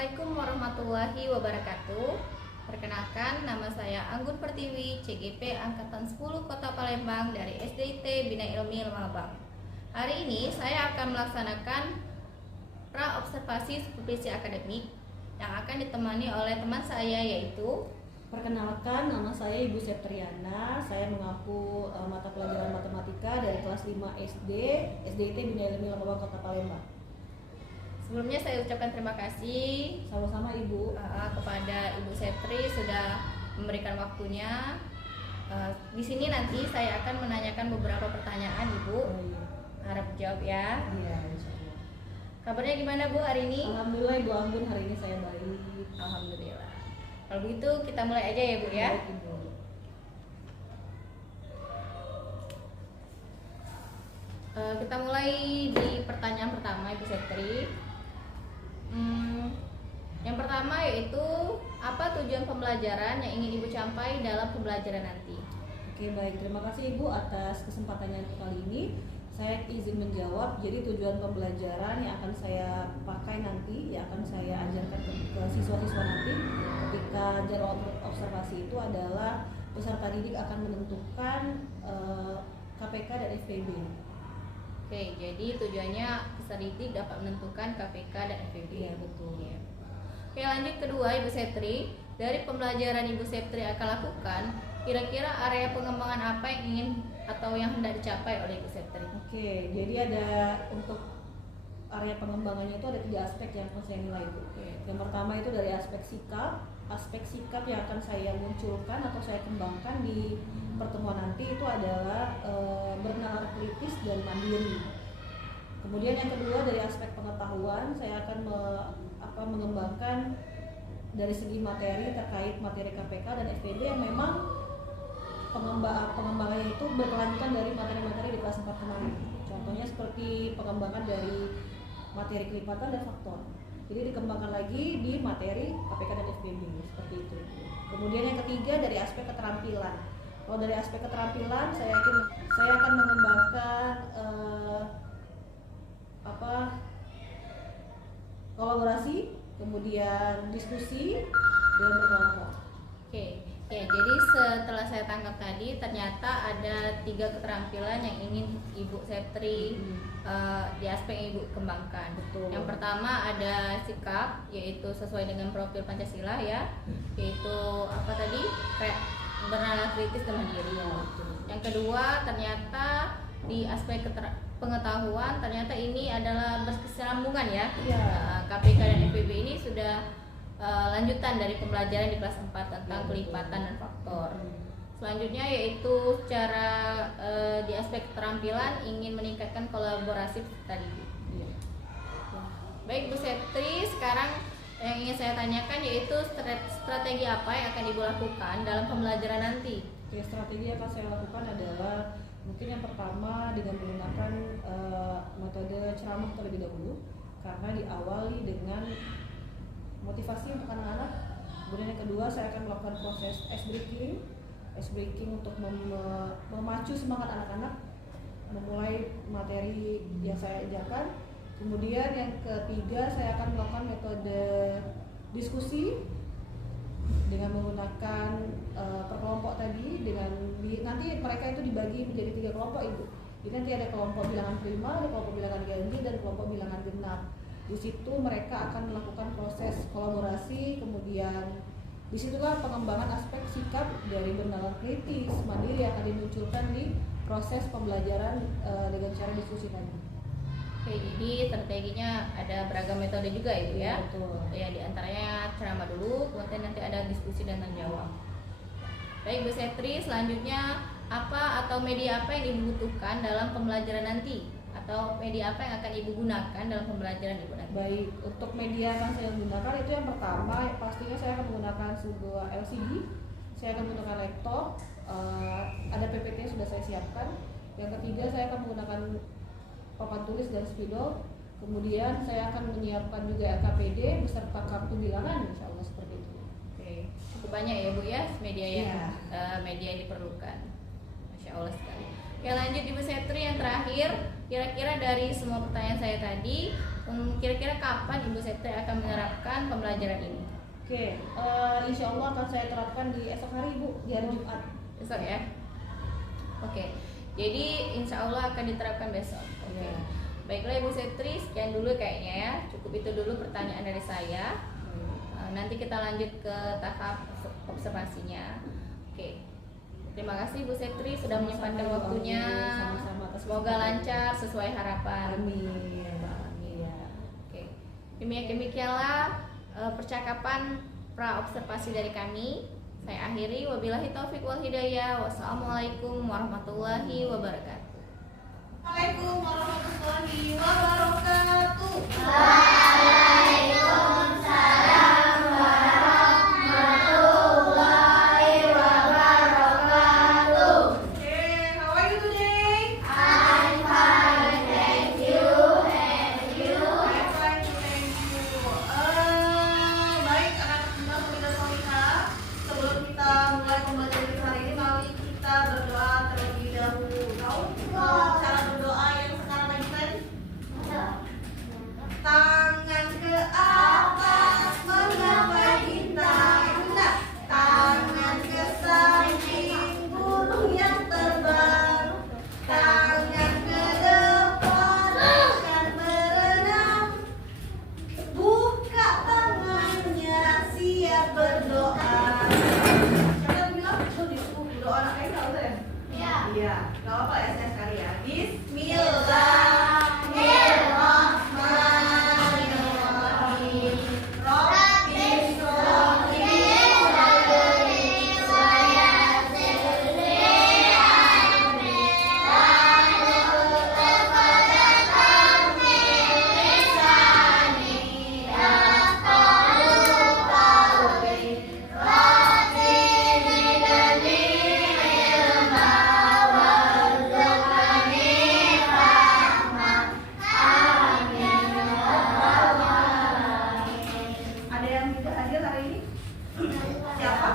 Assalamualaikum warahmatullahi wabarakatuh. Perkenalkan, nama saya Anggun Pertiwi, CGP Angkatan 10 Kota Palembang dari SDIT Bina Ilmi Lemabang. Hari ini saya akan melaksanakan pra-observasi supervisi akademik yang akan ditemani oleh teman saya yaitu Perkenalkan, nama saya Ibu Septriana. Saya mengaku mata pelajaran matematika dari kelas 5 SD, SDIT Bina Ilmi Lemabang Kota Palembang. Sebelumnya saya ucapkan terima kasih Sama-sama Ibu kepada Ibu Septri sudah memberikan waktunya. Di sini nanti saya akan menanyakan beberapa pertanyaan Ibu. iya. Harap jawab ya. Iya, insyaallah. Kabarnya gimana Bu hari ini? Alhamdulillah Ibu Anggun, hari ini saya baik. Alhamdulillah. Kalau begitu kita mulai aja ya Bu ya. Baik, Ibu. Kita mulai di pertanyaan pertama Ibu Septri. Yang pertama yaitu apa tujuan pembelajaran yang ingin Ibu capai dalam pembelajaran nanti? Oke, baik. Terima kasih Ibu atas kesempatannya kali ini. Saya izin menjawab. Jadi tujuan pembelajaran yang akan saya pakai nanti, yang akan saya ajarkan ke siswa-siswa nanti ketika jadwal observasi itu adalah peserta didik akan menentukan KPK dan FPB. Oke, jadi tujuannya peserta didik dapat menentukan KPK dan FPB. Iya, betul. Iya. Oke, lanjut kedua Ibu Septri. Dari pembelajaran Ibu Septri akan lakukan, kira-kira area pengembangan apa yang ingin atau yang hendak dicapai oleh Ibu Septri? Oke, jadi ada untuk area pengembangannya itu ada 3 aspek yang akan saya nilai itu. Yang pertama itu dari aspek sikap yang akan saya munculkan atau saya kembangkan di pertemuan nanti itu adalah bernalar kritis dan mandiri. Kemudian yang kedua dari aspek pengetahuan saya akan mengembangkan dari segi materi terkait materi KPK dan FPB yang memang pengembangannya itu berkelanjutan dari materi-materi di kelas 4 kemarin. Contohnya seperti pengembangan dari materi kelipatan dan faktor. Jadi dikembangkan lagi di materi KPK dan FPB seperti itu. Kemudian yang ketiga dari aspek keterampilan. Kalau dari aspek keterampilan saya akan mengembangkan kolaborasi, kemudian diskusi dan berkelompok. Oke, ya jadi setelah saya tangkap tadi ternyata ada 3 keterampilan yang ingin Ibu Septri di aspek yang Ibu kembangkan. Betul. Yang pertama ada sikap, yaitu sesuai dengan profil Pancasila ya, yaitu apa tadi? Kayak bernalar kritis dan mandiri. Ya, betul. Yang kedua ternyata di aspek pengetahuan ternyata ini adalah berkesinambungan ya. Ya. KPK dan FPB ini sudah lanjutan dari pembelajaran di kelas 4 tentang kelipatan dan faktor. Selanjutnya yaitu secara di aspek keterampilan ingin meningkatkan kolaborasi tadi. Ya. Baik Bu Septri, sekarang yang ingin saya tanyakan yaitu strategi apa yang akan Ibu lakukan dalam pembelajaran nanti? Oke, strategi yang akan saya lakukan adalah mungkin yang pertama dengan menggunakan metode ceramah terlebih dahulu, karena diawali dengan motivasi untuk anak-anak. Kemudian yang kedua saya akan melakukan proses ice breaking untuk memacu semangat anak-anak memulai materi yang saya ajarkan. Kemudian yang ketiga saya akan melakukan metode diskusi dengan menggunakan perkelompok tadi. Nanti mereka itu dibagi menjadi 3 kelompok Ibu. Jadi nanti ada kelompok bilangan prima, ada kelompok bilangan ganjil, dan kelompok bilangan genap. Di situ mereka akan melakukan proses kolaborasi, kemudian disitulah pengembangan aspek sikap dari bernalar kritis, mandiri yang akan dimunculkan di proses pembelajaran dengan cara diskusi tadi. Oke, jadi strateginya ada beragam metode juga Ibu ya. Betul. Ya, di antaranya ceramah dulu, kemudian nanti ada diskusi dan tanya jawab. Baik Bu Septri, selanjutnya apa atau media apa yang dibutuhkan dalam pembelajaran nanti? Atau media apa yang akan Ibu gunakan dalam pembelajaran Ibu nanti? Baik, untuk media yang akan saya gunakan itu yang pertama pastinya saya akan menggunakan sebuah LCD. Saya akan menggunakan laptop, ada PPT yang sudah saya siapkan. Yang ketiga saya akan menggunakan papan tulis dan spidol. Kemudian saya akan menyiapkan juga RKPD beserta kartu bilangan, insya Allah seperti itu. Oke, cukup banyak ya Bu ya media yang Iya. media yang diperlukan. Masya Allah sekali. Ya lanjut Ibu Septri, yang terakhir, kira-kira dari semua pertanyaan saya tadi Kira-kira kapan Ibu Septri akan menerapkan pembelajaran ini? Oke, insya Allah akan saya terapkan di esok hari Bu, di hari Jumat. Besok ya? Oke, jadi insya Allah akan diterapkan besok. Oke. Ya. Baiklah Ibu Septri, sekian dulu kayaknya ya. Cukup itu dulu pertanyaan dari saya. Nanti kita lanjut ke tahap observasinya. Oke. Terima kasih Bu Septri sudah menyempatkan waktunya. Sama-sama. Semoga lancar sesuai harapan. Amin. Amin ya. Oke. Demikianlah percakapan pra observasi dari kami. Saya akhiri, wabillahi taufik wal hidayah. Wassalamualaikum warahmatullahi wabarakatuh. Assalamualaikum warahmatullahi wabarakatuh. Waalaikumsalam warahmatullahi wabarakatuh. Okay, how are you today? I'm fine, thank you. And you? I'm fine, thank you. Baik anak-anak muda solihah, sebelum kita mulai pembelajaran kita hari ini, mari kita berdoa terlebih dahulu. Tahu cara berdoa yang sekarang lagi tren? Tangan ke atas menggapai bintang, itu enggak? Tangan ke samping burung yang terbang, tangan ke depan akan berenang, buka tangannya siap berdoa. Siapa bilang itu disuruh berdoa anak kayak tahu ya? Ya. Iya, nggak apa-apa ya saya sekali ya. Bismillahirrahmanirrahim. Rabbis sholli sadri wa yassir li amri wahlul 'uqdatam min lisani yafqahu qawli. Rabbi zidni ilma warzuqni fahma. Amin ya rabbal alamin. Ada yang tidak hadir hari ini? Siapa?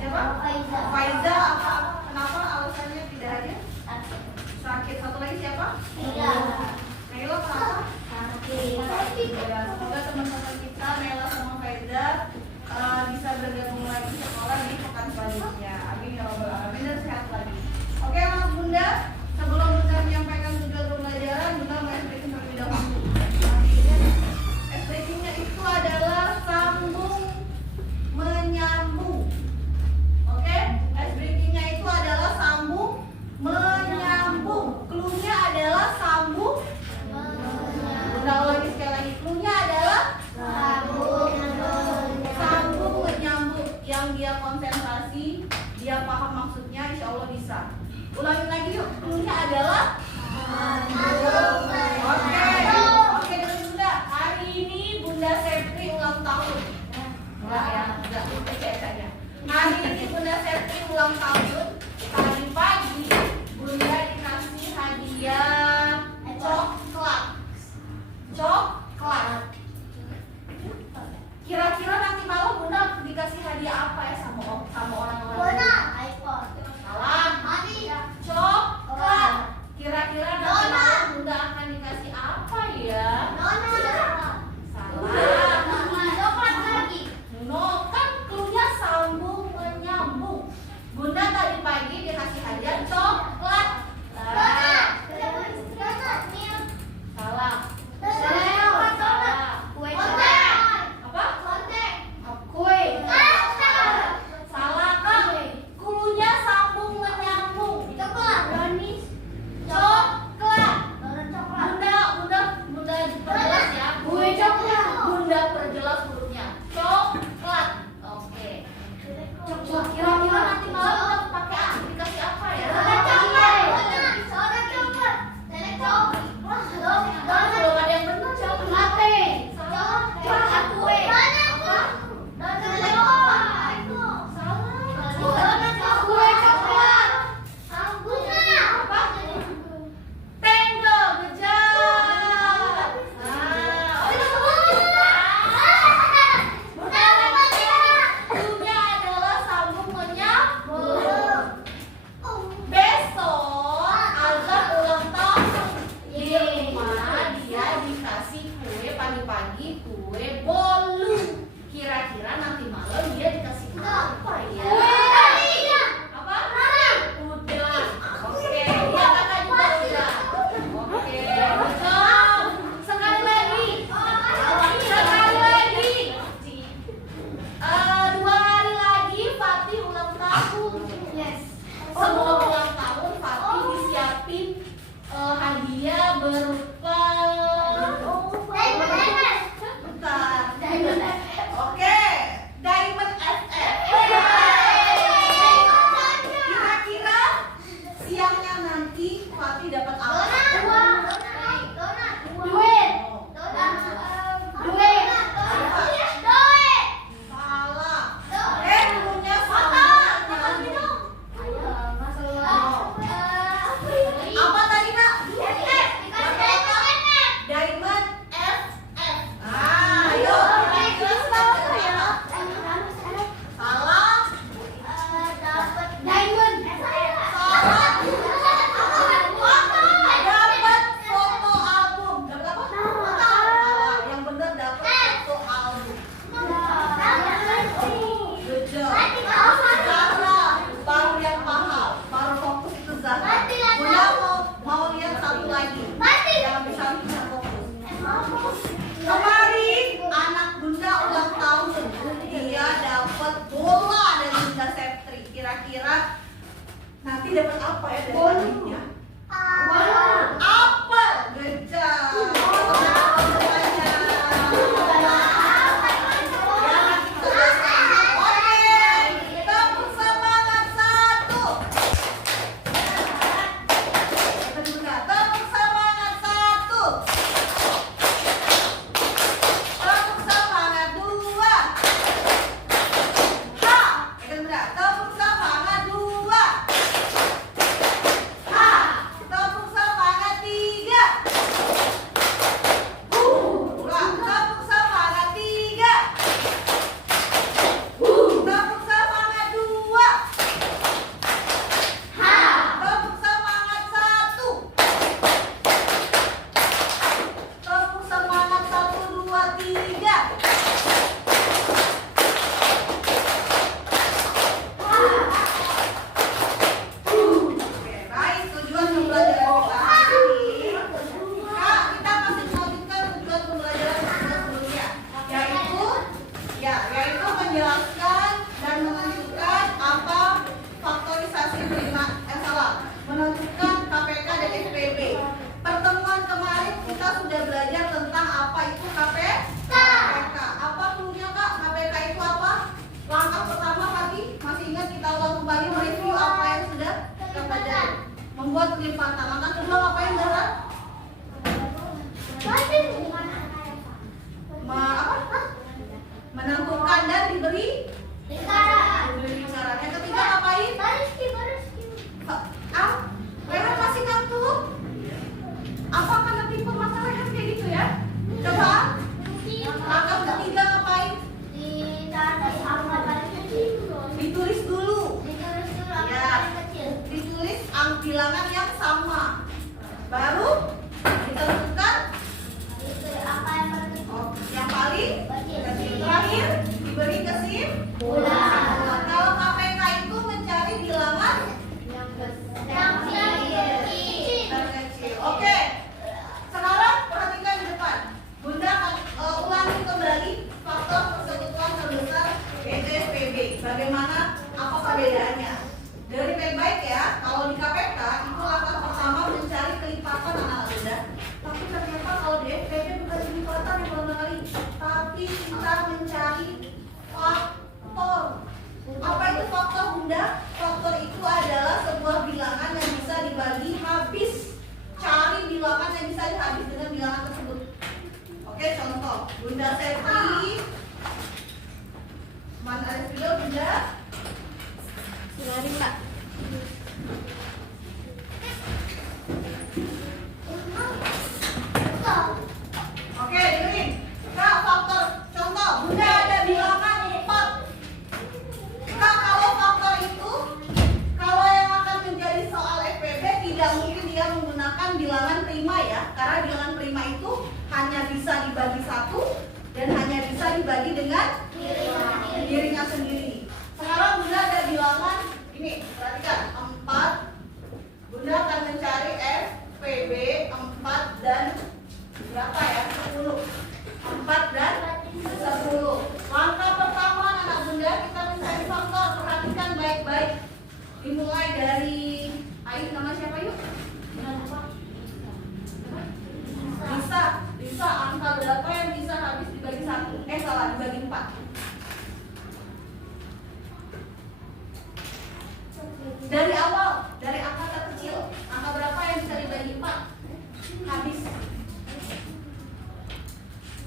Siapa? Faiza. Apa? Kenapa alasannya tidak hadir? Sakit. Satu lagi siapa? Naila. Kenapa? Ya, semoga teman-teman kita Naila sama Faiza bisa bergabung lagi sekolah di pekan selanjutnya. Amin ya rabbal alamin dan sehat lagi. Oke anak bunda, sebelum bunda menyampaikan tujuan pembelajaran, bunda mau explain terlebih dahulu. Explainingnya itu adalah sambung menyambung. Oke, explainingnya itu adalah sambung menyambung. Cluenya adalah sambung. Bunda ulangi sekali lagi. Cluenya adalah sambung menyambung. Yang dia konsentrasi, dia paham maksudnya, insya Allah bisa. Ulangi lagi yuk. Cluenya adalah Oke dari Bunda. Hari ini Bunda Septri ulang tahun. Enggak ya, enggak aja. Hari ini Bunda Septri ulang tahun. Tadi pagi Bunda dikasih hadiah coklat. Coklat. Kira-kira nanti malam Bunda dikasih hadiah apa ya sama orang-orang? Salah. Coklat. Kira-kira nanti malam Bunda akan dikasih apa ya? Salah. No, kan cluenya sambung menyambung. Bunda tadi pagi dikasih hadiah coklat. Salah. Apa? Kue. menjelaskan dan menentukan apa faktorisasi menentukan KPK dan SPB. Pertemuan kemarin kita sudah belajar tentang apa itu KPK. Apa cluenya Kak? KPK itu apa? Langkah pertama tadi masih ingat, kita ulang kembali mereview apa yang sudah kita pelajari. Membuat kelipatan. Langkah kedua apa yang Zahra? Menentukan dan diberi lingkaran. Yang ketiga ngapain? Rehan masih ngantuk? Apa karena tipe mata Rehan kayak gitu ya? Coba. Langkah ketiga ngapain? Ditulis dulu. Ya. Ditulis bilangan yang sama. Baru ditentukan yang paling kecil. Terakhir diberi kesimpulan. Kalau KPK itu mencari bilangan terkecil. Oke. Sekarang perhatikan di depan. Bunda ulangi kembali faktor persekutuan terbesar SPB. Bagaimana, apa perbedaannya? Dari baik-baik ya. Kalau di KPK itu langkah pertama mencari kelipatan anak Bunda. Tapi ternyata kalau di SPB bukan kelipatan yang pertama kali, tapi kita mencari faktor. Apa itu faktor Bunda? Faktor itu adalah sebuah bilangan yang bisa dibagi habis. Cari bilangan yang bisa dihabis dengan bilangan tersebut. Oke, contoh Bunda Septi. Mana ada video Bunda? Silahkan Mbak. Oke, dengerin. Kak, faktor. Contoh, Bunda ada bilangan 4. Kak, kalau faktor itu, kalau yang akan menjadi soal FPB, tidak mungkin dia menggunakan bilangan prima ya. Karena bilangan prima itu hanya bisa dibagi 1 dan hanya bisa dibagi dengan dirinya sendiri. Sekarang Bunda ada bilangan, ini, perhatikan, 4. Bunda akan mencari FPB 4 dan berapa ya? 10. 4 dan 10. Langkah pertama anak Bunda, kita mencari faktor. Perhatikan baik-baik. Dimulai dari, ayo nama siapa yuk? Bisa angka berapa yang bisa habis dibagi 1? Salah, dibagi 4. Dari awal, dari angka terkecil, angka berapa yang bisa dibagi 4? Habis.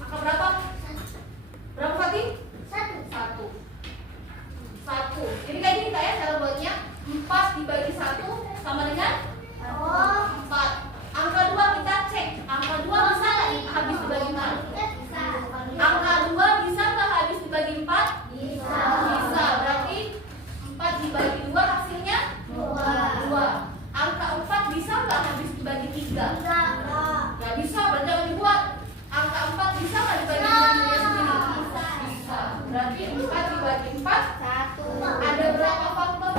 Angka berapa? Berapa Fatih? 1. Jadi kayak gini Kak ya cara buatnya. 4 dibagi 1 sama dengan 4. Angka 2 kita cek. Angka 2 bisa nggak habis dibagi 4? Angka 2 bisa nggak habis dibagi 4? Bisa. Berarti 4 dibagi 2 hasilnya 2. Angka 4 bisa nggak habis dibagi 3? Nggak bisa, berarti jangan dibuat. Angka 4 bisa nggak dibagi dirinya sendiri? Bisa. Berarti 4 dibagi 4 ada berapa faktor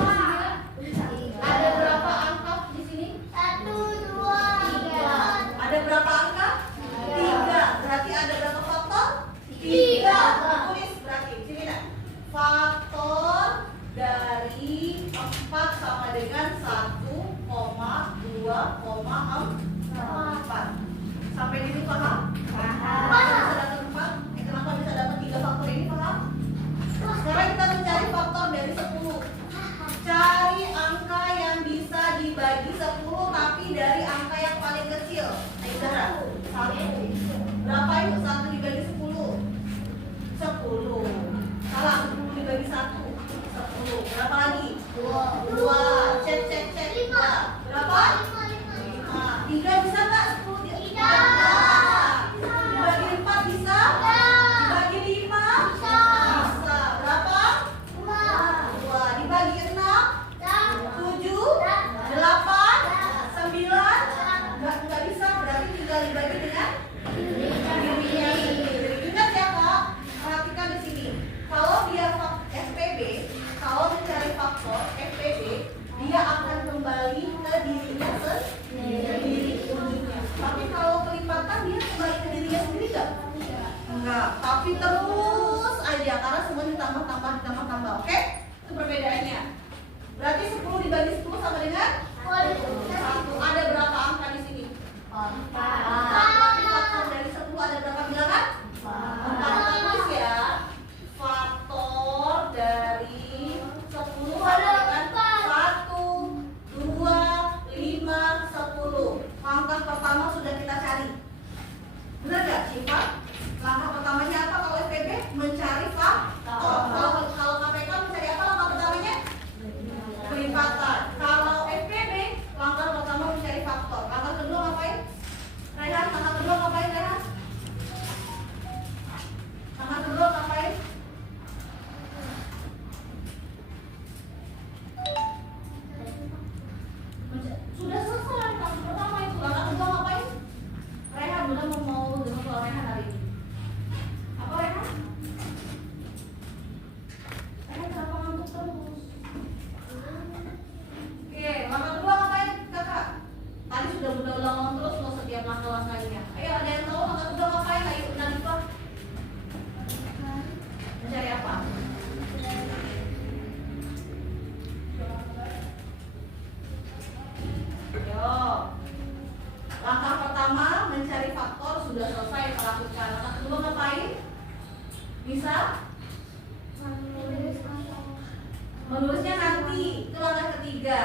di sini? Ada berapa angka di sini? 3. Ada berapa angka? 3. Berarti ada berapa faktor? 3. Tulis berarti sini dah. Faktor dari 4 sama dengan 1,2,4. Sampai di sini paham? Kenapa bisa dapat 4? Kenapa bisa dapat 3 faktor ini, paham? Sekarang kita mencari faktor dari 10. Cari angka yang bisa dibagi 10 tapi dari angka yang paling kecil. Ayo Zahra. 1. Berapa yuk 1 dibagi 10? 10. Salah, 10 dibagi 1. 10. Berapa lagi? 2. Cek. 5. Berapa? 5. 3 bisa nggak 10? Dibagi 4 bisa? Dibagi 5? Bisa. Berapa? 2. Dibagi 6? 7? 8? 9? Nggak bisa, berarti tinggal dibagi dengan dirinya sendiri. Ingat ya Kak, perhatikan di sini. Kalau dia SPB, kalau mencari faktor SPB, dia akan kembali ke dirinya sendiri ujungnya. Tapi kalau kelipatan dia kembali ke dirinya sendiri nggak? Enggak. Tapi terus aja saja karena semua ditambah. Oke? Itu perbedaannya. Berarti 10 dibagi 10 sama dengan 1. Ada berapa angka di sini? 4. Berarti faktor dari 10 ada berapa bilangan? 4. Tulis ya. Faktor dari 10 sama dengan 1, 2, 5, 10. Langkah pertama sudah kita cari. Benar gak Syifa? Langkah pertamanya apa kalau SPB? Mencari faktor. Kalau KPK mencari apa langkah pertamanya? Pelipatan. Kalau SPB langkah pertama mencari faktor. Langkah kedua ngapain? Rehan, langkah kedua ngapain Rehan? Langkah kedua ngapain? Sudah selesai langkah pertama itu. Langkah kedua ngapain? Rehan udah mau dengar soal Rehan hari ini. Apa Rehan? Rehan kenapa ngantuk terus? Oke, langkah kedua ngapain kakak? Tadi sudah ulang terus loh setiap langkah-langkahnya. Ayo ada yang tahu langkah kedua ngapain? Ayo Nadifah. Mencari apa? Yo. Langkah pertama mencari faktor sudah selesai kita lakukan. Langkah kedua ngapain? Bisa? Menulisnya nanti. Itu langkah ketiga.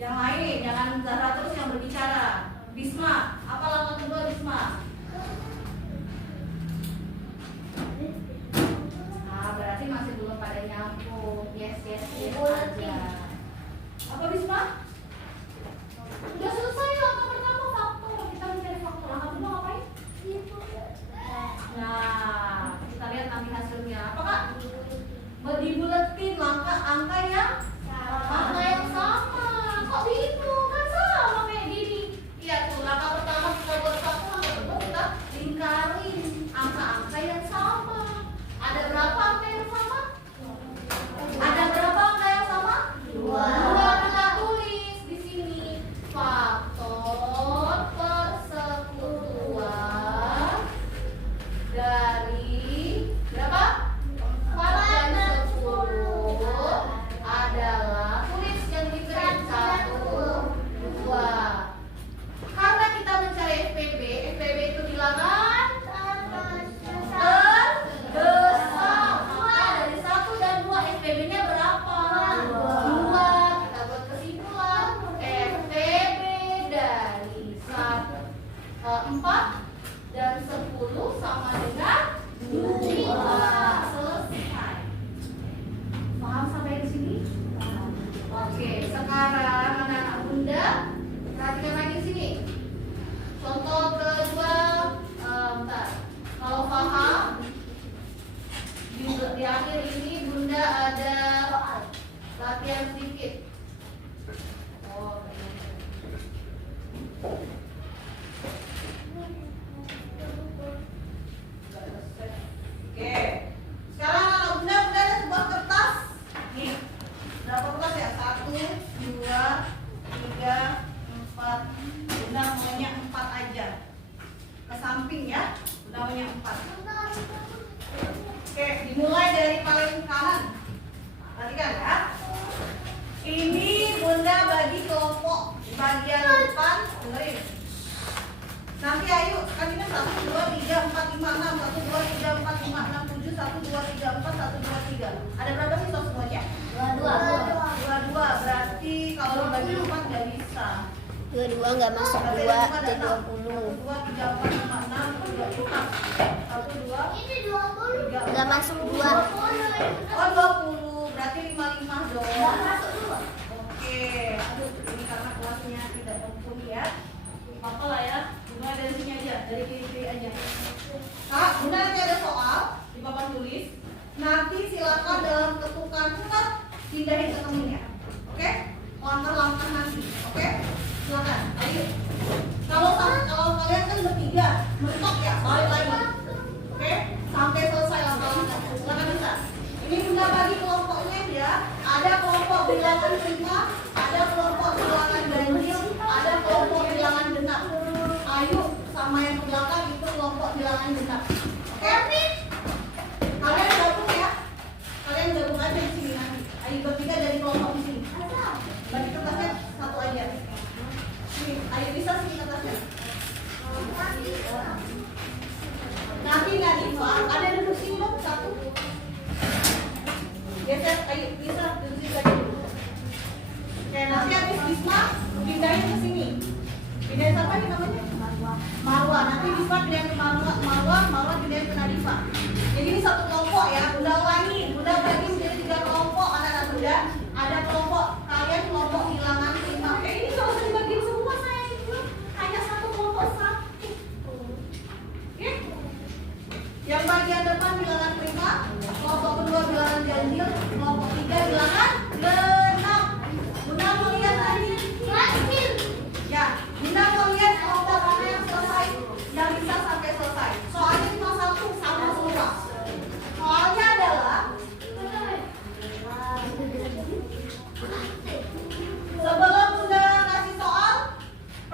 Yang lain jangan Zahra terus yang berbicara. Bisma, apa langkah kedua Bisma? Berarti masih belum pada nyambung. Yes aja. Apa Bisma? Sudah selesai langkah pertama faktor. Kita mencari faktor. Langkah kedua ngapain? Nah, kita lihat nanti hasilnya. Apa Kak? Dibuletin angka yang sama. Kok bingung? Kan sama kayak gini. Iya tuh, langkah pertama kita buat faktor, langkah kedua kita lingkarin angka-angka yang sama. Ada berapa angka yang sama? Ada berapa angka yang sama? 2. Kita tulis di sini faktor persekutuan dari berapa? 4 dan 10 adalah, tulis yang diberi 1, 2. Karena kita mencari FPB itu bilangan terbesar. Maka dari 1 dan 2 FPB-nya berapa? 2. Kita buat kesimpulan FPB dari 4 dan 10 sama dengan 2. Selesai. Paham sampai di sini? Oke, sekarang anak-anak Bunda perhatikan lagi di sini. Contoh kedua, bentar. Kalau paham, di akhir ini Bunda ada latihan sedikit. Oh, oke. Sekarang anak Bunda ada sebuah kertas. Nih, berapa kertas ya? 1, 2, 3, 4. Bunda maunya 4 aja. Ke samping ya. Bunda maunya 4. Oke, dimulai dari paling kanan. Perhatikan ya. Ini Bunda bagi kelompok. Bagian depan, dengerin. Nanti ayo, kan ini 1, 2, 3, 4, 5, 6. 1, 2, 3, 4, 5, 6, 7. 1, 2, 3, 4, 1, 2, 3. Ada berapa sih so semuanya? 22. Berarti kalau dibagi 4 nggak bisa. 22 nggak masuk 2 jadi 20. 1, 2, 3, 4, 5, 6, 24. 1, 2, Ini 20 3, nggak masuk 2. Oh 20, berarti 55 dong. Oke, aduh ini karena kelasnya tidak mumpuni ya. Apa lah ya, mulai dari sini aja, dari kiri-kiri aja. Kak, Bunda nanti ada soal di papan tulis. Nanti silakan dalam ketukan tetap pindahin ke temennya. Oke? Langkah-langkah nanti. Oke? Silakan. Ayo. Kalau kalian kan bertiga, mentok ya, balik lagi. Oke? Sampai selesai langkah-langkah. Silakan bisa. Ini Bunda bagi kelompoknya ya. Ada kelompok bilangan 5, ada kelompok bilangan ganjil, ada kelompok bilangan genap. Ayo sama yang ke belakang itu kelompok bilangan genap. Oke? Kalian bagian depan bilangan prima, kelompok kedua bilangan ganjil, kelompok tiga bilangan genap. Bunda mau lihat tadi? Ya, Bunda mau lihat kelompok mana yang selesai, yang bisa sampai selesai. Soalnya cuma satu sama semua. Soalnya adalah sebelum Bunda kasih soal,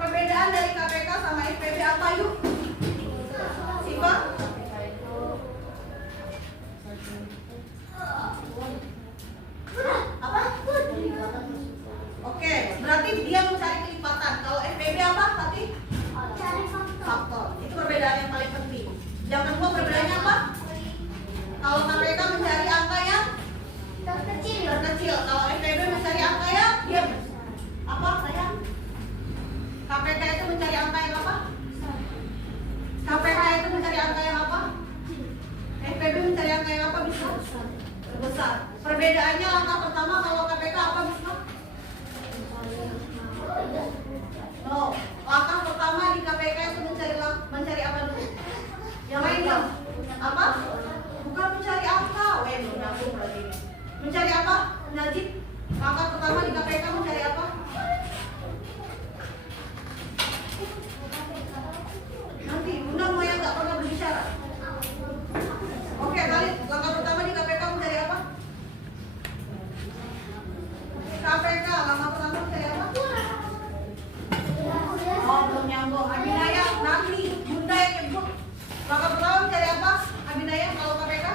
perbedaan dari KPK sama FPB apa yuk? Siva? Apa? Oke, berarti dia mencari kelipatan. Kalau FPB apa tadi? Faktor. Itu perbedaan yang paling penting. Yang kedua perbedaannya apa? Kalau KPK mencari angka yang terkecil. Kalau FPB mencari angka yang diam. Apa sayang? KPK itu mencari angka yang apa? KPK itu mencari angka yang apa? FPB mencari angka yang apa bisa? Besar. Perbedaannya langkah pertama kalau KPK apa bisa? No. Langkah pertama di KPK itu mencari apa dulu? Yang lain dong? Apa? Bukan mencari angka. Nyambung berarti ini. Mencari apa? Najib. Langkah pertama di KPK mencari apa? Nanti Bunda mau yang nggak pernah berbicara. Oke, kali langkah pertama di KPK mencari apa? KPK langkah pertama mencari apa? Oh, belum nyambung. Abinaya, nanti Bunda yang nyebut. Langkah pertama mencari apa? Abinaya kalau KPK?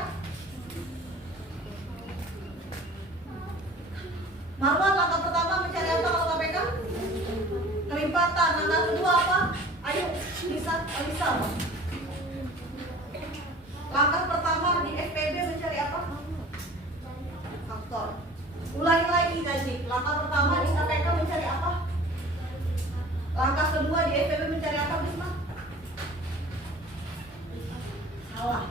Marwan, langkah pertama mencari apa kalau KPK? Kelipatan. Langkah kedua apa? Ayo, Alisa. Langkah pertama di FPB mencari apa? Faktor. Ulangi lagi Najib. Langkah pertama di KPK mencari apa? Langkah kedua di FPB mencari apa, Bisma? Salah.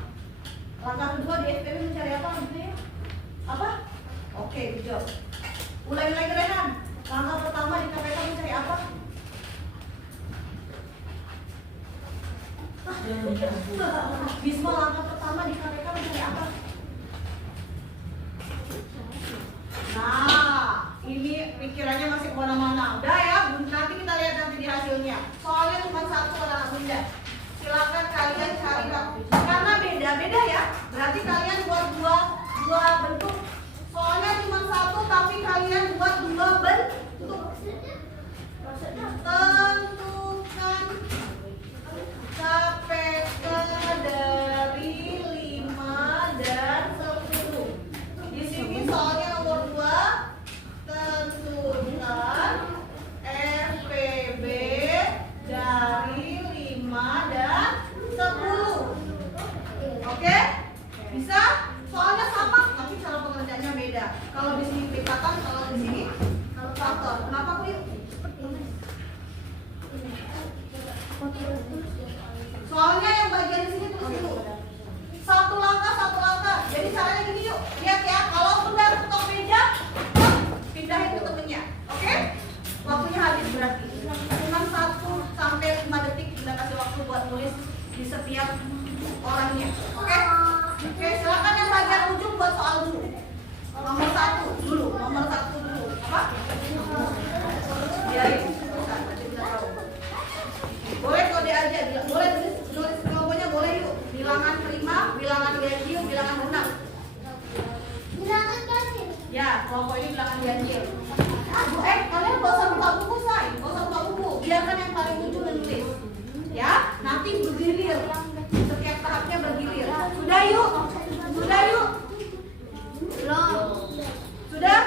Langkah kedua di FPB mencari apa, Bisma? Apa? Oke, good job. Ulangi lagi Rehan. Langkah pertama di KPK mencari apa? Bisma, langkah pertama di KPK mencari apa? Nah, ini pikirannya masih kemana-mana. Udah ya, nanti kita lihat nanti di hasilnya. Soalnya cuma satu anak Bunda. Silakan kalian cari karena beda-beda ya. Berarti kalian buat dua bentuk. Soalnya cuma satu tapi kalian buat dua bentuk. Tentukan KPK dari 5 dan 10. Di sini soalnya nomor 2. Tentukan FPB dari 5 dan 10. Oke? Bisa? Soalnya sama, tapi cara pengerjaannya beda. Kalau di sini kelipatan, kalau di sini faktor. Kenapa Kli? Soalnya yang bagian di sini tulis dulu. Satu langkah. Jadi caranya gini yuk. Lihat ya, kalau Bunda ketok meja, pindahin ke temennya. Oke? Waktunya habis berarti. Cuma 1 sampai 5 detik Bunda kasih waktu buat nulis di setiap orangnya. Oke? Oke, silakan yang bagian ujung buat soal dulu. Nomor 1 dulu. Apa? Biarin. Boleh kode aja, boleh tulis kelompoknya boleh yuk. Bilangan prima, bilangan ganjil, bilangan genap. Ya, kelompok ini bilangan ganjil. Kalian gak usah buka buku say, gak usah buka buku. Biarkan yang paling ujung menulis. Ya, nanti bergilir. Setiap tahapnya bergilir. Sudah yuk. Sudah?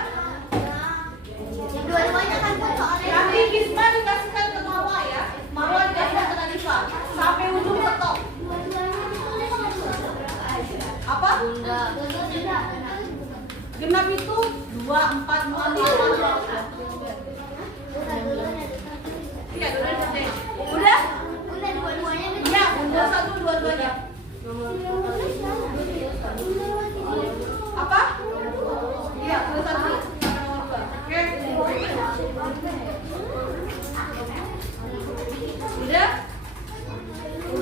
Dua-duanya kan buat soalnya. Nanti Bisma dikasihkan ke Marwa ya. Marwa dikasihkan ke Nadifa. Sampai ujung stop. Apa? Genap itu 2, 4, 5. Iya, udah? Udah dua-duanya. Iya, udah 1 dua-duanya. Apa? Iya, udah 1. Oke. Udah?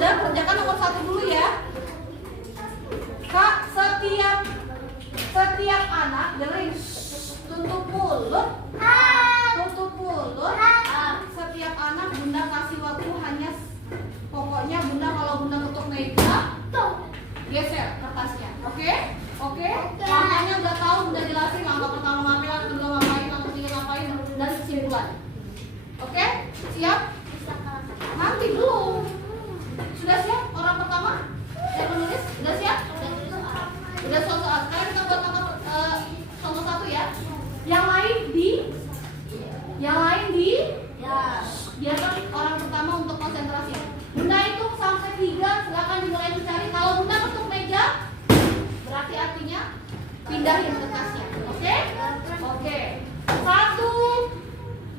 Kerjakan nomor 1 dulu ya. Setiap anak dengerin, tutup mulut. Tutup mulut. Setiap anak Bunda kasih waktu hanya, pokoknya Bunda kalau Bunda ketuk meja, geser kertasnya. Oke? Makanya udah tahu, Bunda jelasin langkah pertama ngapain, langkah kedua ngapain, langkah ketiga ngapain, dan kesimpulan. Oke? Siap? Nanti belum. Sudah siap orang pertama yang menulis? Sudah siap? Udah soal. Sekarang kita buat langkah contoh satu ya. Yang lain di biarkan orang pertama untuk konsentrasi. Bunda itu sampai 3, silakan dimulai mencari. Kalau Bunda ketuk meja, berarti artinya pindahin kertasnya. Oke? 1.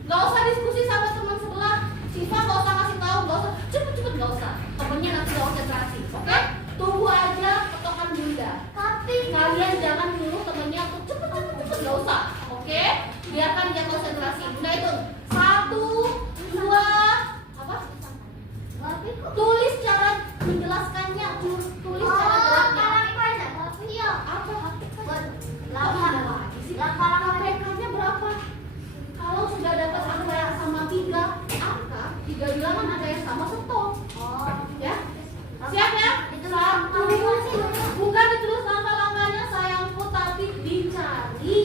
Gak usah diskusi sama teman sebelah. Siva gak usah kasih tahu, gak usah cepet gak usah. Temennya nanti konsentrasi. Oke? Tunggu aja ketokan Bunda. Kalian jangan nyuruh temennya untuk cepet gak usah. Oke? Biarkan dia konsentrasi. Bunda hitung 1, 2, apa? Tulis cara menjelaskannya, tulis cara geraknya. Apa? KPK-nya berapa? Kalau sudah dapat angka yang sama 3 angka, 3 bilangan angka yang sama, stop. Ya? Siap ya? 1. Bukan ditulis langkah-langkahnya sayangku, tapi dicari,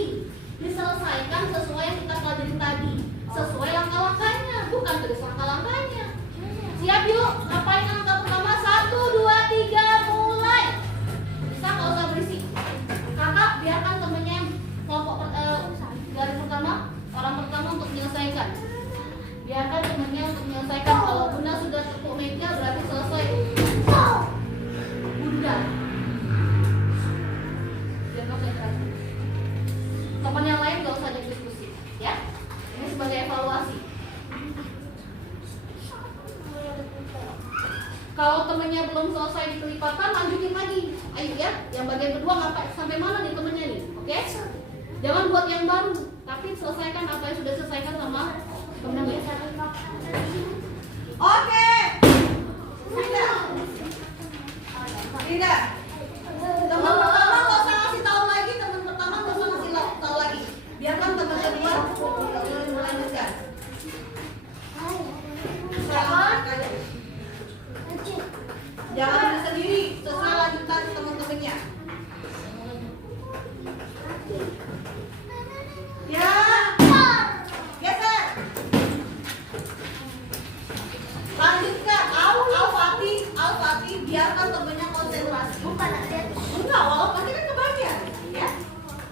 diselesaikan sesuai yang kita pelajari tadi, sesuai langkah-langkahnya, bukan tulis langkah-langkahnya. Siap yuk? Ngapain angka pertama? 1, 2, 3, mulai. Bisa nggak usah berisik. Kakak biarkan temennya kelompok garis pertama, orang pertama untuk menyelesaikan. Biarkan temennya untuk menyelesaikan. Kalau Bunda sudah tepuk meja berarti selesai. Bunda. Biar konsentrasi. Teman yang lain nggak usah diskusi, ya. Ini sebagai evaluasi. Kalau temennya belum selesai di kelipatan, lanjutin lagi. Ayo ya, yang bagian kedua ngapain? Sampai mana nih temennya nih? Oke? Jangan buat yang baru, tapi selesaikan apa yang sudah selesaikan sama temennya. Oke. Tidak. Teman pertama nggak usah ngasih tahu lagi, teman pertama nggak usah ngasih tahu lagi. Biarkan teman kedua melanjutkan. Jangan diri sendiri, sesuai lanjutan teman-temannya. Ya. Geser. Lanjutkan. Al-Fatih, biarkan temennya konsentrasi. Enggak, walaupun ini kan kebagian, ya.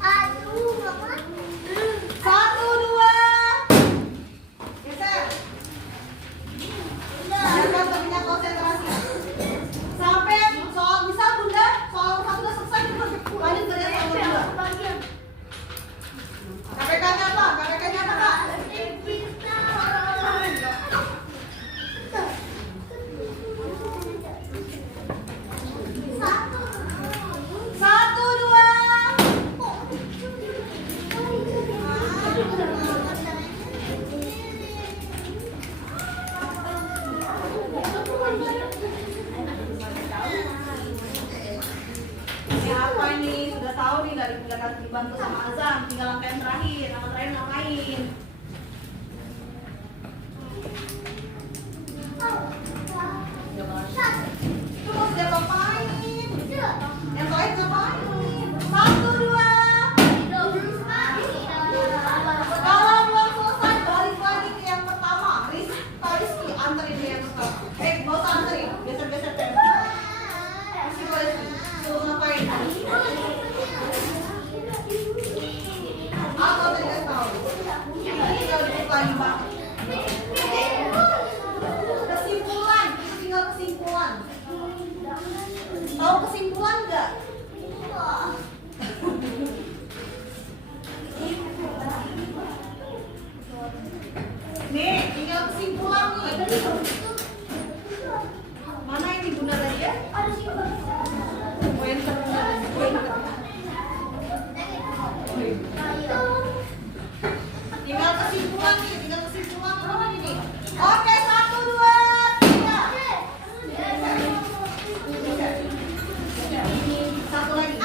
1, 2. Geser. Biarkan temennya konsentrasi. Sampai soal bisa Bunda, soal 1 udah selesai, kita lanjut kerja sama Bunda. KPK-nya apa? KPK-nya apa, Kak? 1, 2. Ini apa ini? Sudah tahu nih dari Bunda dibantu sama Azam. Tinggal langkah yang terakhir. Langkah terakhir ngapain? Terus dia ngapain? Yang lain ngapain? 1, 2. Kalau belum selesai balik lagi ke yang pertama. Rizky anterin dia yang pertama. Gak usah anterin. Geser-geser tempo. Rizky. Suruh ngapain? Apa tadi kasih tahu? Ini kalau dikit lagi bang. Kesimpulan, itu tinggal kesimpulan. Tahu kesimpulan nggak? Nih, tinggal kesimpulan nih. Mana ini Bunda tadi ya? Tinggal kesimpulan nih, tinggal kesimpulan apa ini? Oke, 1, 2, 3. Satu lagi.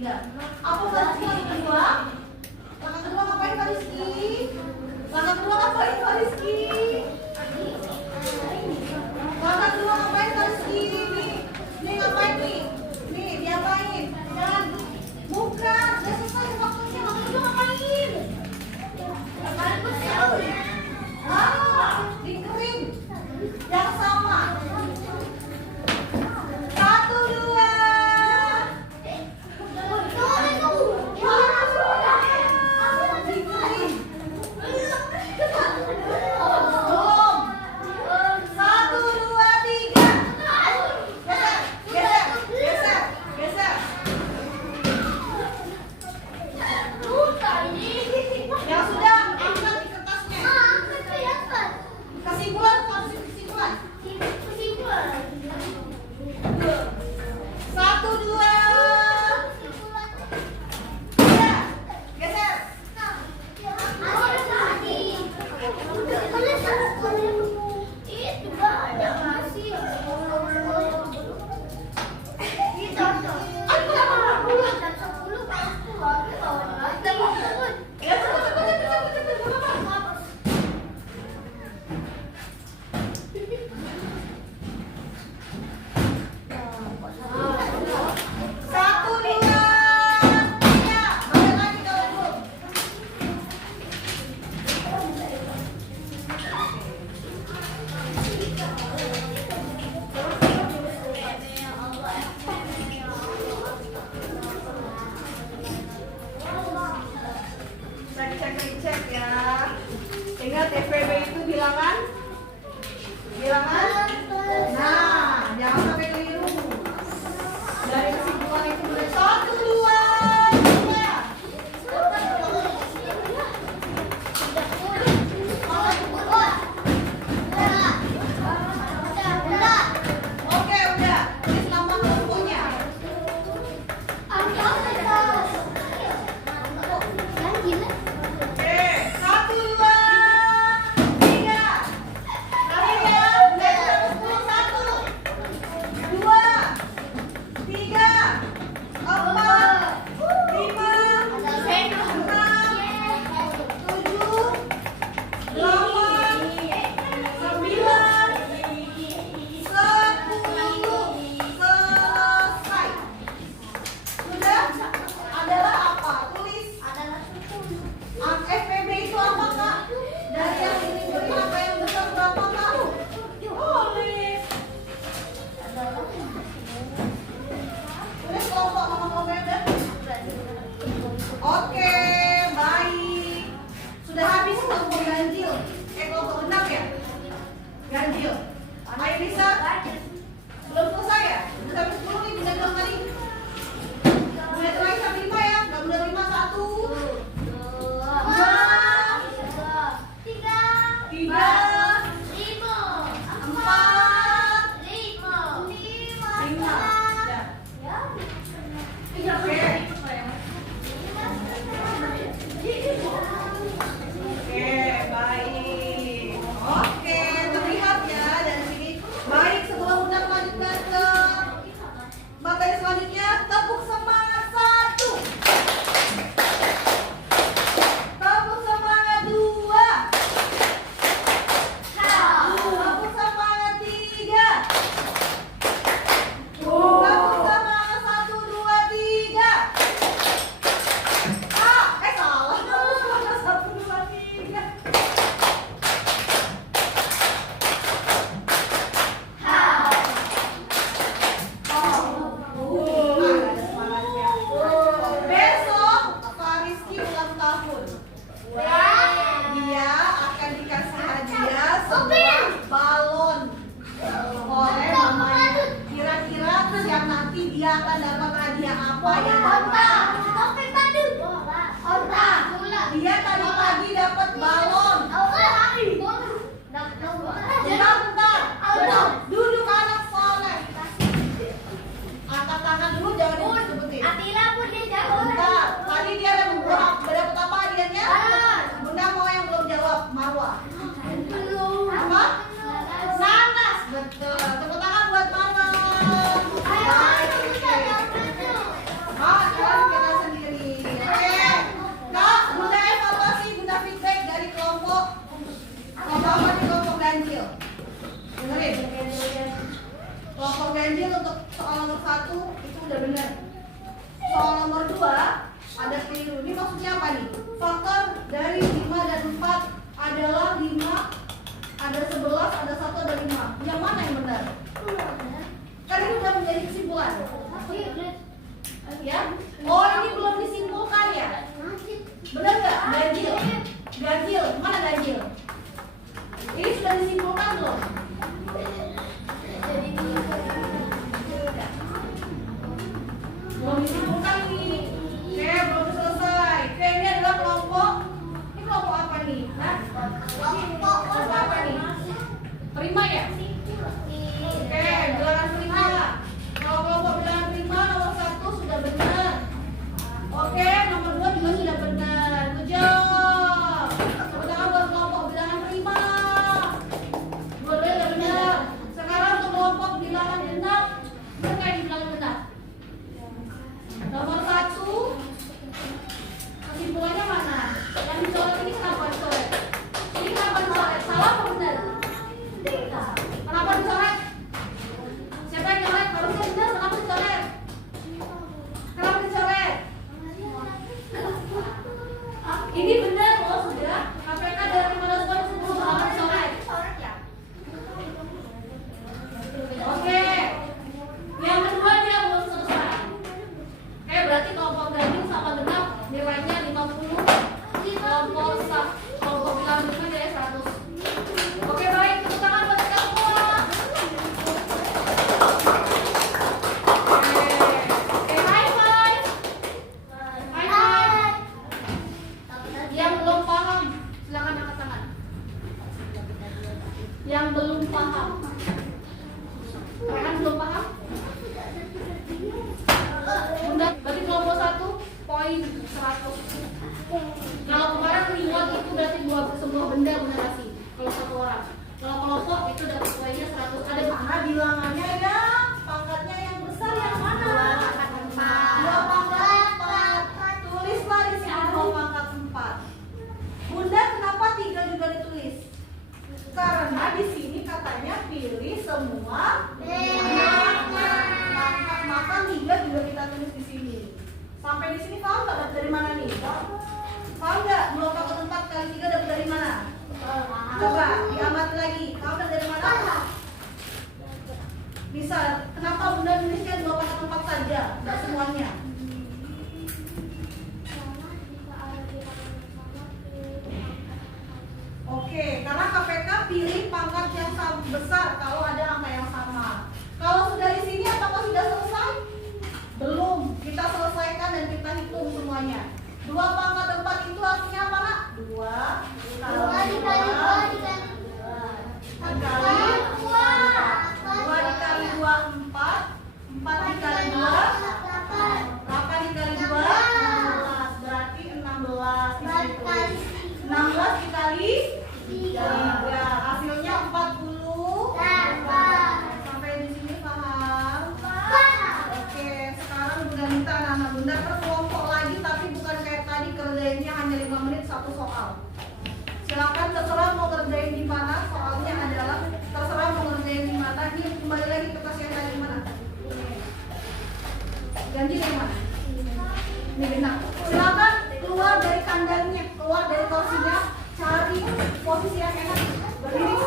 ketiga. Apa berarti langkah kedua? Langkah kedua ngapain Kak Rizky? Langkah kedua ngapain Kak Rizky? Langkah kedua ngapain Kak Rizky? Nih ngapain nih? Nih diapain? Jangan bukan, udah selesai waktunya. Langkah kedua ngapain? Dikering yang sama. 1, 2. Dikering. Belum. 1, 2, 3. Geser, geser, geser, geser. Yang sudah angkat di kertasnya. Kesimpulan, kasih kesimpulan. 1, 2, 3. Geser. Ya, cepet. 1, 2, 3. Balik lagi ke dulu. Cek ya. Ingat FPB itu bilangan? Bilangan? Nah, jangan sampai keliru. Dari kesimpulan itu boleh 1, 2, 3. Oke, udah. Tulis nama kelompoknya. Oke, 1, 2, 3. Terakhir ya, belajar 10. 1, 2, 3, 4, 5, 6, 7, 8, 9, 10. Selesai. Sudah? Adalah apa? Tulis. FPB itu apa Kak? Dari yang ini berapa yang besar berapa Kak? Tulis. Tulis kelompok sama kelompoknya. Oke, baik. Sudah habis kelompok ganjil. Kelompok genap ya? Ganjil. Ayo bisa? Belum selesai ya? Sampai 10 nih, bisa bilang tadi. Mulai lagi sampai 5 ya? Gak boleh 5, 1, 3, 4, 5. Oke. Oke, baik. Oke, terlihat ya dari sini. Baik, sebelum udah melanjutkan ke materi selanjutnya, tepuk semangat 1. Tepuk semangat 2. Tepuk semangat 3. Tepuk semangat 1, 2, 3. Salah. Tepuk semangat 1, 2, 3. Ada semangatnya. Besok Pak Rizky ulang tahun. Dia akan dikasih hadiah sebuah balon oleh mamanya. Kira-kira siang nanti dia akan dapat hadiah apa ya? Dia tadi pagi dapat balon. Bentar. Duduk anak soleh. Angkat tangan dulu, jangan disebutin. Bentar. Tadi dia dapat apa hadiahnya? Bunda mau yang belum jawab, Marwah. Apa? Nanas, betul. Tepuk tangan buat Marwah. Baik. Oke. Ada keliru. Ini maksudnya apa nih? Faktor dari 5 dan 4 adalah 5, ada 11, ada 1, ada 5. Yang mana yang benar? Kan ini udah menjadi kesimpulan. Ya? Oh, ini belum disimpulkan ya? Benar nggak? Ganjil. Ganjil. Mana ganjil? Ini sudah disimpulkan belum? Belum disimpulkan nih. Oke, belum selesai. Oke, ini adalah kelompok. Ini kelompok apa nih? Hah? Kelompok apa nih? Prima ya? Oke, bilangan prima. Kalau kelompok bilangan prima nomor 1 sudah benar. Oke, nomor 2 juga sudah benar. Good job. Tepuk tangan buat kelompok bilangan prima. Dua-duanya sudah benar. Sekarang untuk kelompok bilangan genap. Benar nggak ini bilangan genap? Nomor 1, kesimpulannya mana? Yang dicoret ini kenapa dicoret? Ini kenapa dicoret? Salah apa benar? Kenapa dicoret? Siapa yang coret? Harusnya benar, kenapa dicoret? Kenapa dicoret? Ini benar loh sudah. KPK dari 15 tahun 10 kenapa dicoret? Oke. Yang kedua dia belum selesai. Oke, berarti kelompok ganjil sama genap nilainya 50. Kelompok bilangan prima nilainya 100. Oke, baik, tepuk tangan buat kita semua. Oke, high five. High five. Yang belum paham, silakan angkat tangan. Yang belum paham. Kalian belum paham? Bunda, berarti kelompok 1 poin 100. Kalau kemarin reward itu berarti sebuah benda Bunda kasih. Kalau 1 orang. Kalau kelompok itu dapat poinnya 100. Ada mana bilangannya ya? Pangkatnya yang besar yang mana? 2 pangkat 4. Tulislah di sini 2 pangkat 4. Bunda kenapa 3 juga ditulis? Karena di sini katanya pilih semua pangkat, maka 3 juga kita tulis di sini. Sampai di sini paham nggak dapat dari mana nih? Paham nggak? 2 pangkat 4 kali 3 dapat dari mana? Coba diamati lagi. Paham nggak dari mana? Bisa. Kenapa Bunda tulisnya 2 pangkat 4 saja, nggak semuanya? Oke, karena KPK pilih pangkat yang besar kalau ada angka yang sama. Kalau sudah di sini apakah sudah selesai? Belum. Kita selesaikan dan kita hitung semuanya. 2 pangkat 4 itu artinya apa, Nak? 2 dikali 2 4. 4 dikali 2 8 dikali 2 16. Berarti 16 di situ. 16 dikali 3, hasilnya 40. Sampai di sini paham? Oke, sekarang Bunda minta anak-anak Bunda berkelompok lagi, tapi bukan kayak tadi kerjainnya hanya 5 menit 1 soal. Silakan terserah mau kerjain di mana, soalnya adalah terserah mau kerjain di mana. Ini kembali lagi ke tas yang tadi mana? Ganti yang mana? Ini benar. Silakan keluar dari kandangnya, keluar dari kursinya, cari posisi yang enak, berdiri.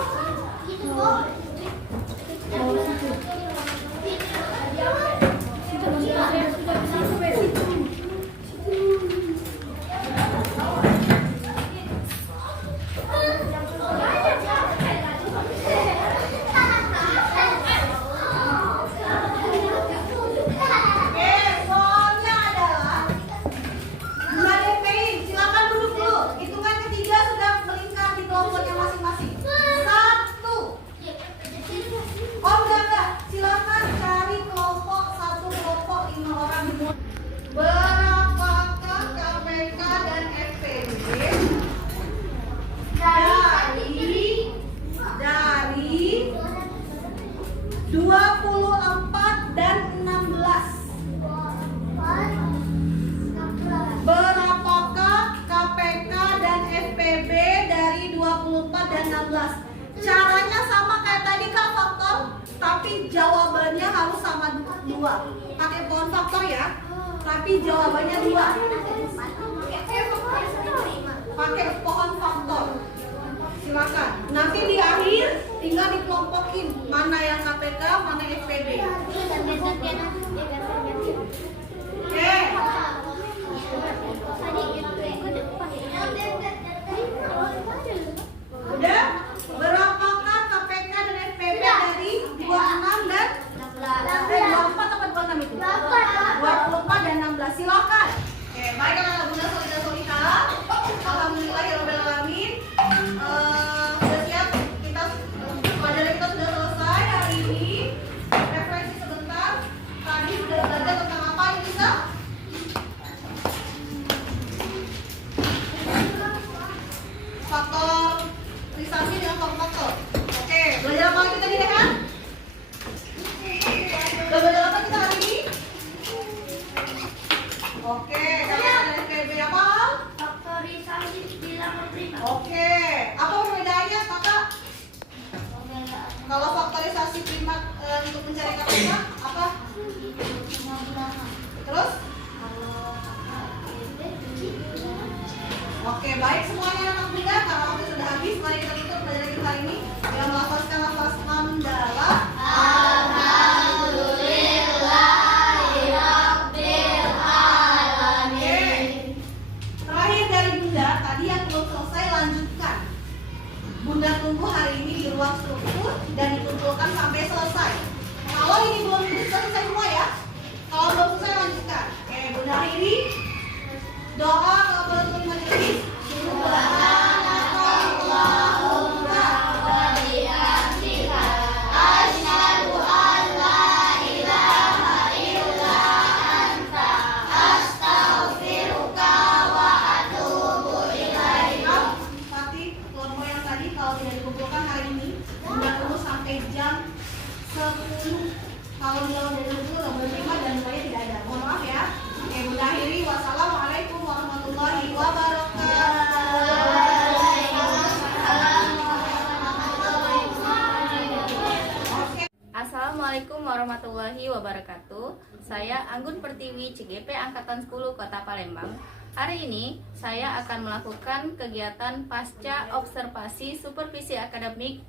Berapakah KPK dan FPB dari 24 dan 16? Berapakah KPK dan FPB dari 24 dan 16? Caranya sama kayak tadi Kak, faktor, tapi jawabannya harus sama 2. Pakai pohon faktor ya. Tapi jawabannya 2. Pakai pohon faktor. Silakan. Nanti di akhir tinggal dikelompokin mana yang KPK, mana FPB. Oke. Udah? Berapakah KPK dan FPB dari 26 dan 24 atau 26 itu? 24 dan 16. Silakan. Oke, baik anak-anak Bunda Solida Solika. Alhamdulillah ya Rabbil Alamin. Sudah siap? Pelajaran kita sudah selesai hari ini. Referensi sebentar. Tadi sudah belajar tentang apa ini bisa? Faktorisasi dengan faktor. Oke, belajar apa lagi tadi kan? Belajar apa kita hari ini? Oke, kalau ada SPB apa? Faktorisasi bilangan prima. Oke, apa perbedaannya kakak? Kalau faktorisasi prima untuk mencari KPK apa? Terus? Oke, baik semuanya anak muda, karena waktu sudah habis, mari kita tutup pelajaran kita hari ini dengan melafazkan lafaz hamdalah. Terakhir dari Bunda, tadi yang belum selesai lanjutkan. Bunda tunggu hari ini di ruang struktur dan dikumpulkan sampai selesai. Kalau ini belum selesai semua ya, kalau belum selesai lanjutkan. Oke, Bunda akhiri. Doa kafaratul majelis. Subhanakallahumma wa bihamdika asyhadu an la ilaha illa anta astaghfiruka wa atubu ilaik. Tapi kelompok yang tadi kalau tidak dikumpulkan hari ini, Bunda tunggu sampai jam 10. Kalau belum dari 10 nggak boleh terima dan mulanya tidak ada. Mohon maaf ya. Oke, Bunda akhiri. Wassalamualaikum warahmatullahi wabarakatuh. Assalamualaikum warahmatullahi wabarakatuh. Saya Anggun Pertiwi, CGP Angkatan 10 Kota Palembang. Hari ini saya akan melakukan kegiatan pasca observasi supervisi akademik.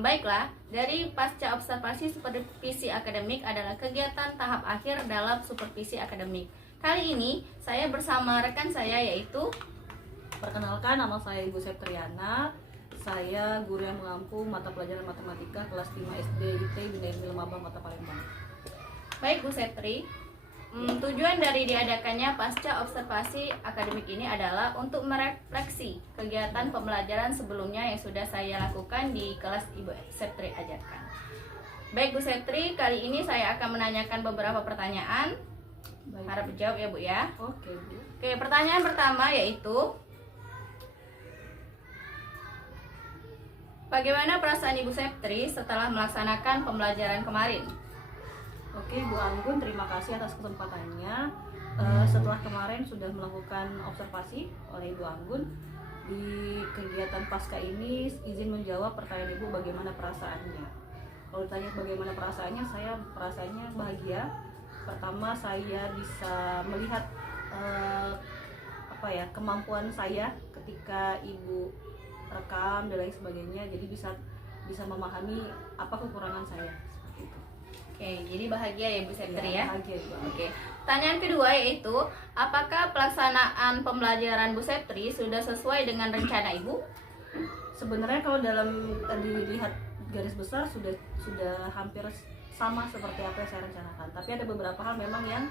Baiklah, dari pasca observasi supervisi akademik adalah kegiatan tahap akhir dalam supervisi akademik. Kali ini saya bersama rekan saya yaitu, Perkenalkan, nama saya Ibu Septriana. Saya guru yang mengampu mata pelajaran matematika kelas 5 SD IT Bina Ilmi Lemabang Kota Palembang. baik Bu Septri. Tujuan dari diadakannya pasca observasi akademik ini adalah untuk merefleksi kegiatan pembelajaran sebelumnya yang sudah saya lakukan di kelas Ibu Septri ajarkan. Baik Bu Septri, kali ini saya akan menanyakan beberapa pertanyaan. Baik. Harap dijawab ya Bu ya. Oke, Bu. Oke, pertanyaan pertama yaitu, bagaimana perasaan Ibu Septri setelah melaksanakan pembelajaran kemarin? Oke, Bu Anggun, terima kasih atas kesempatannya. Setelah kemarin sudah melakukan observasi oleh Ibu Anggun di kegiatan pasca ini, izin menjawab pertanyaan Ibu bagaimana perasaannya. Kalau ditanya bagaimana perasaannya, saya perasaannya bahagia. Pertama, saya bisa melihat kemampuan saya ketika Ibu rekam dan lain sebagainya, jadi bisa memahami apa kekurangan saya seperti itu. Oke, jadi bahagia ya Bu Septri ya? Bahagia, Bu. Oke. Pertanyaan kedua yaitu, apakah pelaksanaan pembelajaran Bu Septri sudah sesuai dengan rencana Ibu? Sebenarnya kalau dilihat garis besar sudah hampir sama seperti apa yang saya rencanakan. Tapi ada beberapa hal memang yang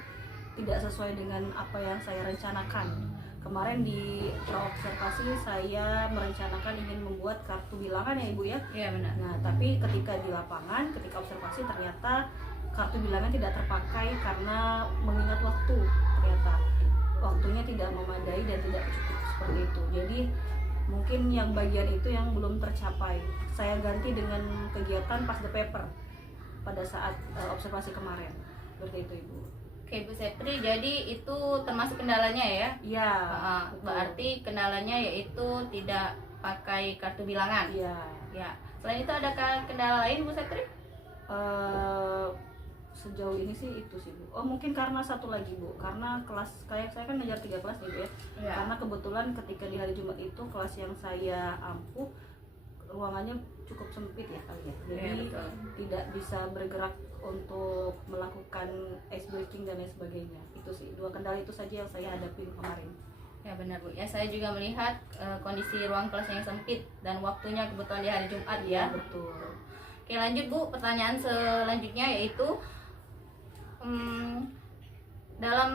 tidak sesuai dengan apa yang saya rencanakan. Kemarin di observasi saya merencanakan ingin membuat kartu bilangan ya Ibu ya. Iya benar. Nah, tapi ketika di lapangan, ketika observasi ternyata kartu bilangan tidak terpakai karena mengingat waktu. Ternyata waktunya tidak memadai dan tidak cukup seperti itu. Jadi mungkin yang bagian itu yang belum tercapai. Saya ganti dengan kegiatan pass the paper pada saat observasi kemarin. Seperti itu Ibu. Oke Bu Septri, jadi itu termasuk kendalanya ya? Iya. Berarti kendalanya yaitu tidak pakai kartu bilangan. Iya. Ya. Selain itu adakah kendala lain Bu Septri? sejauh ini sih itu sih Bu. Oh mungkin karena satu lagi Bu, karena kelas kayak saya kan ngajar 3 kelas nih Bu ya. Iya. Karena kebetulan ketika di hari Jumat itu kelas yang saya ampuh ruangannya cukup sempit ya kali ya. Jadi Iya, betul. tidak bisa bergerak untuk melakukan ice breaking dan lain sebagainya. Itu sih dua kendala itu saja yang saya hadapi kemarin. Ya benar Bu. Ya saya juga melihat kondisi ruang kelas yang sempit dan waktunya kebetulan di hari Jumat ya. Betul. Oke lanjut Bu, pertanyaan selanjutnya yaitu dalam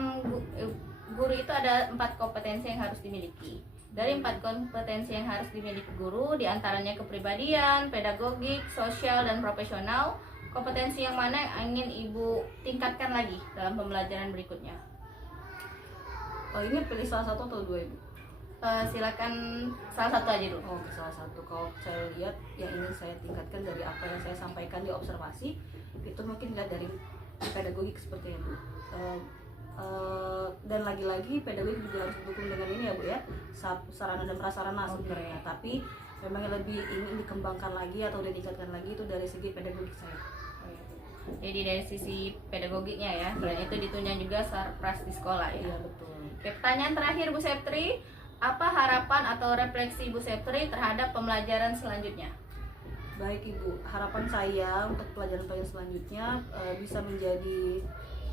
guru itu ada 4 kompetensi yang harus dimiliki. Dari 4 kompetensi yang harus dimiliki guru, diantaranya kepribadian, pedagogik, sosial, dan profesional. Kompetensi yang mana yang ingin Ibu tingkatkan lagi dalam pembelajaran berikutnya? Oh ini pilih salah satu atau dua Ibu? Silakan salah satu aja dulu. Oh salah satu. Kalau saya lihat yang ingin saya tingkatkan dari apa yang saya sampaikan di observasi itu mungkin lihat dari pedagogik seperti itu. Dan lagi-lagi pedagogik juga harus didukung dengan ini ya Bu ya, sarana dan prasarana sebenarnya. Tapi memang yang lebih ingin dikembangkan lagi atau ditingkatkan lagi itu dari segi pedagogik saya. Jadi dari sisi pedagogiknya ya, dan itu ditunjang juga sarpras di sekolah ya. Iya betul. Oke, pertanyaan terakhir Bu Septri, apa harapan atau refleksi Bu Septri terhadap pembelajaran selanjutnya? Baik Ibu, harapan saya untuk pelajaran-pelajaran selanjutnya bisa menjadi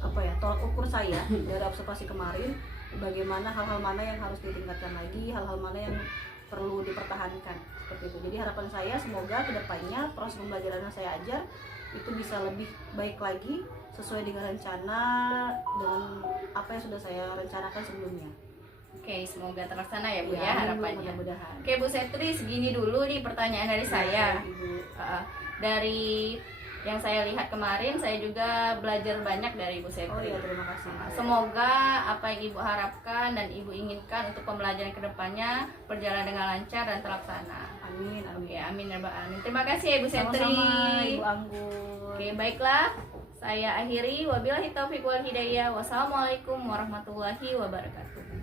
apa ya, tolak ukur saya dari observasi kemarin, bagaimana hal-hal mana yang harus ditingkatkan lagi, hal-hal mana yang perlu dipertahankan seperti itu. Jadi harapan saya semoga kedepannya proses pembelajaran yang saya ajar itu bisa lebih baik lagi sesuai dengan rencana dan apa yang sudah saya rencanakan sebelumnya. Oke, semoga terlaksana ya Bu Ya, ya amin, Bu, harapannya. mudah-mudahan. Oke Bu Septri, segini dulu nih pertanyaan dari saya. Ibu. Dari yang saya lihat kemarin, saya juga belajar banyak dari Bu Oh Septri. iya, terima kasih. Semoga apa yang Ibu harapkan dan Ibu inginkan untuk pembelajaran kedepannya berjalan dengan lancar dan terlaksana. Amin, Oke, amin. amin ya Mbak Amin. Terima kasih ya Ibu Septri. Sama-sama Ibu Anggun. Oke, baiklah. Saya akhiri. Wabillahi taufiq wal hidayah. Wassalamualaikum warahmatullahi wabarakatuh.